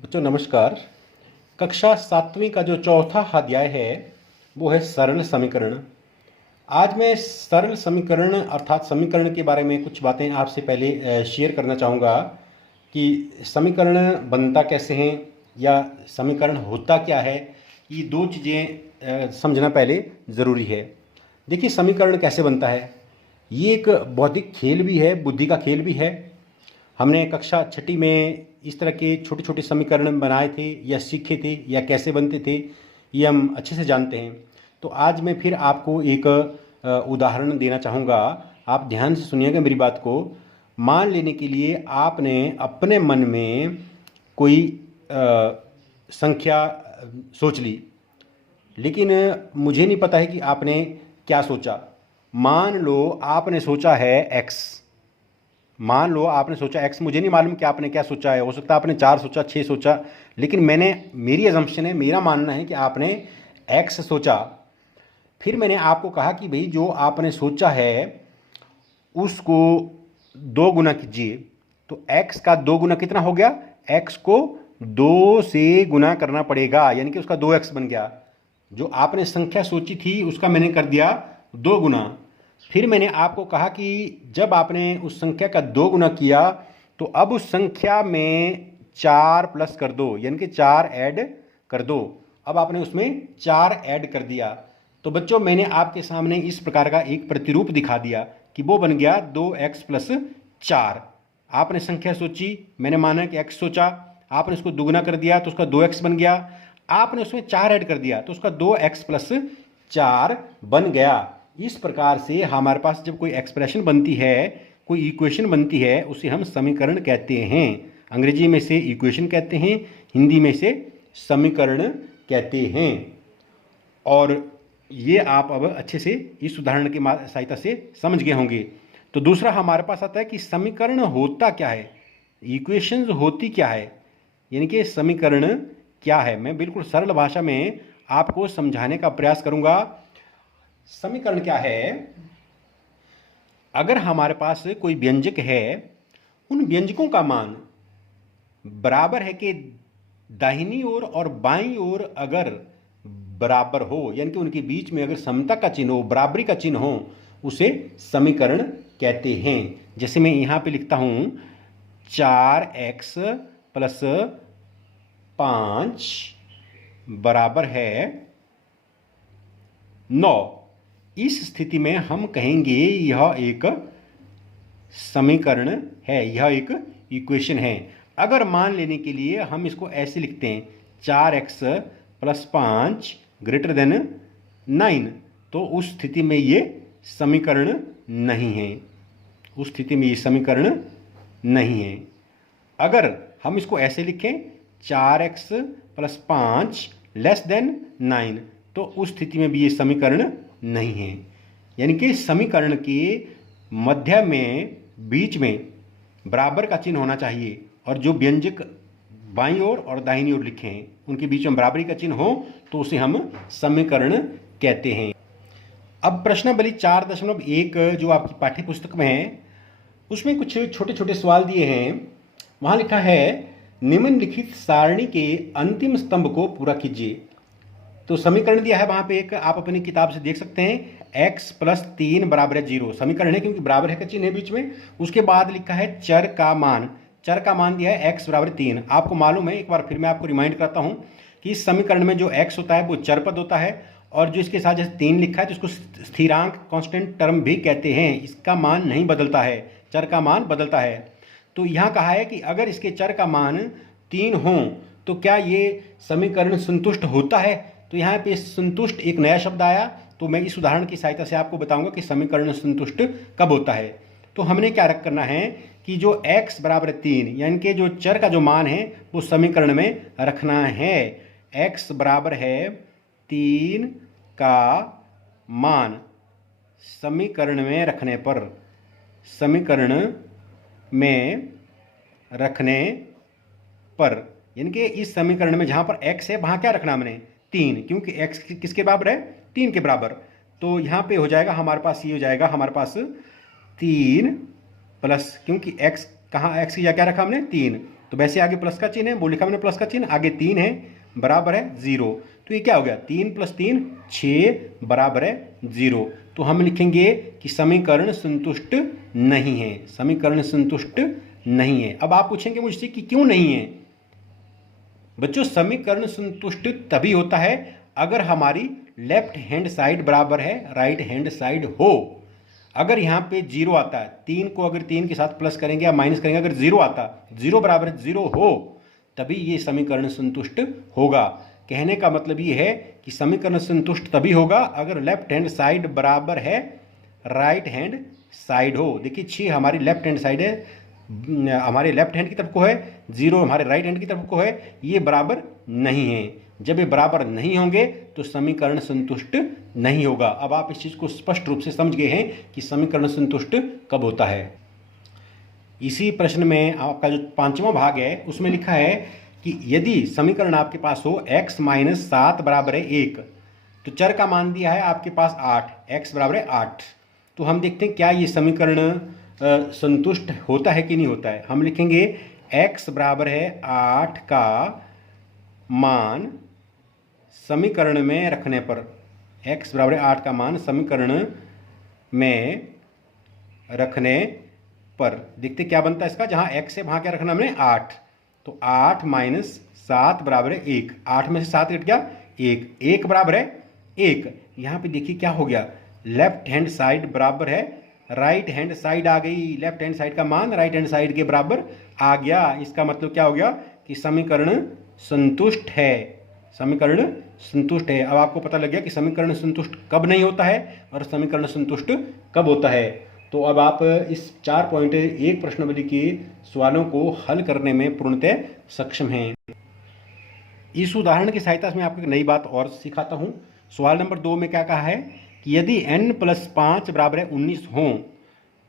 बच्चों नमस्कार। कक्षा 7वीं का जो चौथा अध्याय है वो है सरल समीकरण। आज मैं सरल समीकरण अर्थात समीकरण के बारे में कुछ बातें आपसे पहले शेयर करना चाहूँगा कि समीकरण बनता कैसे हैं या समीकरण होता क्या है। ये दो चीज़ें समझना पहले ज़रूरी है। देखिए समीकरण कैसे बनता है, ये एक बौद्धिक खेल भी है, बुद्धि का खेल भी है। हमने कक्षा छठी में इस तरह के छोटे छोटे समीकरण बनाए थे या सीखे थे या कैसे बनते थे, ये हम अच्छे से जानते हैं। तो आज मैं फिर आपको एक उदाहरण देना चाहूँगा। आप ध्यान से सुनिएगा मेरी बात को। मान लेने के लिए आपने अपने मन में कोई संख्या सोच ली, लेकिन मुझे नहीं पता है कि आपने क्या सोचा। मान लो आपने सोचा है एक्स। मान लो आपने सोचा एक्स, मुझे नहीं मालूम कि आपने क्या सोचा है। हो सकता है आपने 4 सोचा, 6 सोचा, लेकिन मेरी अजम्पशन है, मेरा मानना है कि आपने एक्स सोचा। फिर मैंने आपको कहा कि भाई जो आपने सोचा है उसको 2 गुना कीजिए। तो एक्स का 2 गुना कितना हो गया? एक्स को 2 से गुना करना पड़ेगा, यानी कि उसका 2x बन गया। जो आपने संख्या सोची थी उसका मैंने कर दिया 2 गुना। फिर मैंने आपको कहा कि जब आपने उस संख्या का 2 गुना किया तो अब उस संख्या में 4 प्लस कर दो, यानी कि 4 ऐड कर दो। अब आपने उसमें 4 ऐड कर दिया। तो बच्चों मैंने आपके सामने इस प्रकार का एक प्रतिरूप दिखा दिया कि वो बन गया 2x प्लस 4। आपने संख्या सोची, मैंने माना कि x सोचा, आपने उसको दुगुना कर दिया तो उसका 2x बन गया। आपने उसमें 4 ऐड कर दिया तो उसका 2x प्लस 4 बन गया। इस प्रकार से हमारे पास जब कोई एक्सप्रेशन बनती है, कोई इक्वेशन बनती है, उसे हम समीकरण कहते हैं। अंग्रेजी में से इक्वेशन कहते हैं, हिंदी में से समीकरण कहते हैं। और ये आप अब अच्छे से इस उदाहरण की सहायता से समझ गए होंगे। तो दूसरा हमारे पास आता है कि समीकरण होता क्या है, इक्वेशंस होती क्या है, यानी कि समीकरण क्या है। मैं बिल्कुल सरल भाषा में आपको समझाने का प्रयास करूंगा। समीकरण क्या है? अगर हमारे पास कोई व्यंजक है, उन व्यंजकों का मान बराबर है कि दाहिनी ओर और बाईं ओर अगर बराबर हो, यानी कि उनके बीच में अगर समता का चिन्ह हो, बराबरी का चिन्ह हो, उसे समीकरण कहते हैं। जैसे मैं यहां पे लिखता हूं 4x प्लस 5 बराबर है 9। इस स्थिति में हम कहेंगे यह एक समीकरण है, यह एक इक्वेशन है। अगर मान लेने के लिए हम इसको ऐसे लिखते हैं 4x प्लस 5 ग्रेटर देन 9, तो उस स्थिति में ये समीकरण नहीं है। उस स्थिति में ये समीकरण नहीं है। अगर हम इसको ऐसे लिखें 4x प्लस 5 लेस देन 9, तो उस स्थिति में भी ये समीकरण नहीं है। यानी कि समीकरण के मध्य में बीच में बराबर का चिन्ह होना चाहिए, और जो व्यंजक बाईं ओर और दाहिनी ओर लिखे हैं उनके बीच में बराबरी का चिन्ह हो तो उसे हम समीकरण कहते हैं। अब प्रश्नावली 4.1 जो आपकी पाठ्य पुस्तक में है उसमें कुछ छोटे छोटे सवाल दिए हैं। वहां लिखा है निम्नलिखित सारणी के अंतिम स्तंभ को पूरा कीजिए। तो समीकरण दिया है वहां पे एक, आप अपनी किताब से देख सकते हैं, x प्लस 3 बराबर है 0। समीकरण है क्योंकि बराबर है का चिन्ह है बीच में। उसके बाद लिखा है चर का मान। चर का मान दिया है x बराबर 3। आपको मालूम है, एक बार फिर मैं आपको रिमाइंड करता हूं कि इस समीकरण में जो x होता है वो चर पद होता है, और जो इसके साथ जैसे 3 लिखा है तो इसको स्थिरांक कांस्टेंट टर्म भी कहते हैं। इसका मान नहीं बदलता है, चर का मान बदलता है। तो यहां कहा है कि अगर इसके चर का मान 3 हो तो क्या ये समीकरण संतुष्ट होता है। तो यहाँ पे संतुष्ट एक नया शब्द आया, तो मैं इस उदाहरण की सहायता से आपको बताऊंगा कि समीकरण संतुष्ट कब होता है। तो हमने क्या करना है कि जो x बराबर 3, यानी कि जो चर का जो मान है वो समीकरण में रखना है। x बराबर है 3 का मान समीकरण में रखने पर, समीकरण में रखने पर, यानी कि इस समीकरण में जहां पर x है वहां क्या रखना हमने 3, क्योंकि x किसके बराबर है 3 के बराबर। तो यहाँ पे हो जाएगा हमारे पास, ये हो जाएगा हमारे पास 3 प्लस, क्योंकि x कहाँ, x की जगह क्या रखा हमने 3, तो वैसे आगे प्लस का चिन्ह है, वो लिखा मैंने प्लस का चिन्ह, आगे 3 है, बराबर है 0। तो ये क्या हो गया, 3 + 3 6 बराबर है 0। तो हम लिखेंगे कि समीकरण संतुष्ट नहीं है, समीकरण संतुष्ट नहीं है। अब आप पूछेंगे मुझसे कि क्यों नहीं है। बच्चों, समीकरण संतुष्ट तभी होता है अगर हमारी लेफ्ट हैंड साइड बराबर है राइट हैंड साइड हो। अगर यहाँ पे 0 आता है, 3 को अगर 3 के साथ प्लस करेंगे या माइनस करेंगे, अगर 0 आता, 0 बराबर 0 हो, तभी ये समीकरण संतुष्ट होगा। कहने का मतलब ये है कि समीकरण संतुष्ट तभी होगा अगर लेफ्ट हैंड साइड बराबर है राइट हैंड साइड हो। देखिए 6 हमारी लेफ्ट हैंड साइड है, हमारे लेफ्ट हैंड की तरफ को है, 0 हमारे राइट हैंड की तरफ को है, ये बराबर नहीं है। जब ये बराबर नहीं होंगे तो समीकरण संतुष्ट नहीं होगा। अब आप इस चीज़ को स्पष्ट रूप से समझ गए हैं कि समीकरण संतुष्ट कब होता है। इसी प्रश्न में आपका जो 5वां भाग है उसमें लिखा है कि यदि समीकरण आपके पास हो x - 7 बराबर है 1, तो चर का मान दिया है आपके पास 8, x बराबर है 8। तो हम देखते हैं क्या ये समीकरण संतुष्ट होता है कि नहीं होता है। हम लिखेंगे x बराबर है 8 का मान समीकरण में रखने पर, x बराबर है 8 का मान समीकरण में रखने पर देखते क्या बनता है इसका। जहाँ x है वहाँ क्या रखना हमने 8, तो 8 - 7 बराबर है 1। 8 में से 7 कट गया 1, 1 बराबर है 1। यहाँ पे देखिए क्या हो गया, लेफ्ट हैंड साइड बराबर है राइट हैंड साइड आ गई, लेफ्ट हैंड साइड का मान राइट हैंड साइड के बराबर आ गया। इसका मतलब क्या हो गया कि समीकरण संतुष्ट है, समीकरण संतुष्ट है। अब आपको पता लग गया कि समीकरण संतुष्ट कब नहीं होता है और समीकरण संतुष्ट कब होता है। तो अब आप इस 4.1 प्रश्नावली के सवालों को हल करने में पूर्णतः सक्षम हैं। इस उदाहरण की सहायता से मैं आपको एक नई बात और सिखाता हूँ। सवाल नंबर 2 में क्या कहा है कि यदि n + 5 बराबर है 19 हो,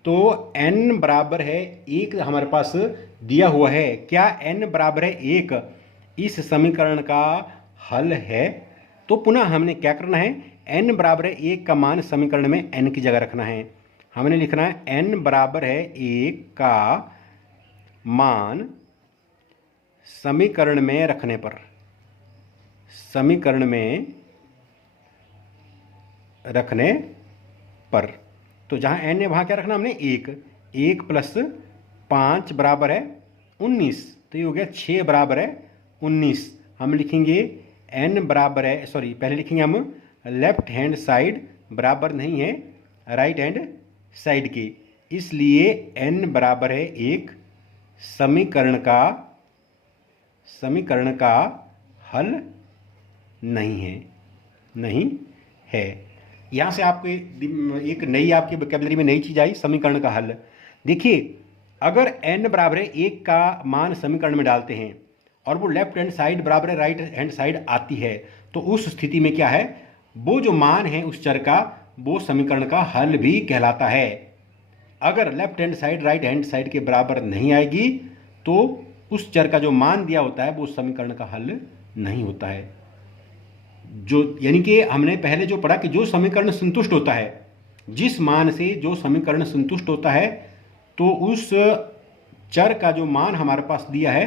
तो n बराबर है 1 हमारे पास दिया हुआ है। क्या n बराबर है 1 इस समीकरण का हल है? तो पुनः हमने क्या करना है, n बराबर है 1 का मान समीकरण में n की जगह रखना है। हमने लिखना है n बराबर है 1 का मान समीकरण में रखने पर, समीकरण में रखने पर। तो जहाँ n है वहाँ क्या रखना हमने 1, 1 + 5 बराबर है 19, तो ये हो गया 6 बराबर है 19। हम लिखेंगे n बराबर है, सॉरी पहले लिखेंगे हम लेफ्ट हैंड साइड बराबर नहीं है राइट हैंड साइड के, इसलिए n बराबर है 1 समीकरण का हल नहीं है, नहीं है। यहाँ से आपको एक नई आपकी वोकैबुलरी में नई चीज़ आई, समीकरण का हल। देखिए अगर n बराबर है 1 का मान समीकरण में डालते हैं और वो लेफ्ट हैंड साइड बराबर है राइट हैंड साइड आती है, तो उस स्थिति में क्या है, वो जो मान है उस चर का वो समीकरण का हल भी कहलाता है। अगर left hand side right hand side के बराबर नहीं आएगी तो उस चर का जो मान दिया होता है वो समीकरण का हल नहीं होता है। जो यानी कि हमने पहले जो पढ़ा कि जो समीकरण संतुष्ट होता है, जिस मान से जो समीकरण संतुष्ट होता है, तो उस चर का जो मान हमारे पास दिया है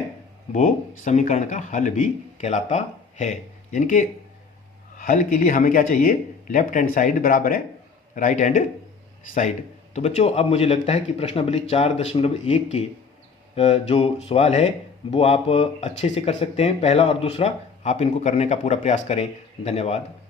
वो समीकरण का हल भी कहलाता है। यानी कि हल के लिए हमें क्या चाहिए, लेफ्ट हैंड साइड बराबर है राइट हैंड साइड। तो बच्चों अब मुझे लगता है कि प्रश्नावली 4.1 के जो सवाल है वो आप अच्छे से कर सकते हैं। पहला और दूसरा आप इनको करने का पूरा प्रयास करें। धन्यवाद।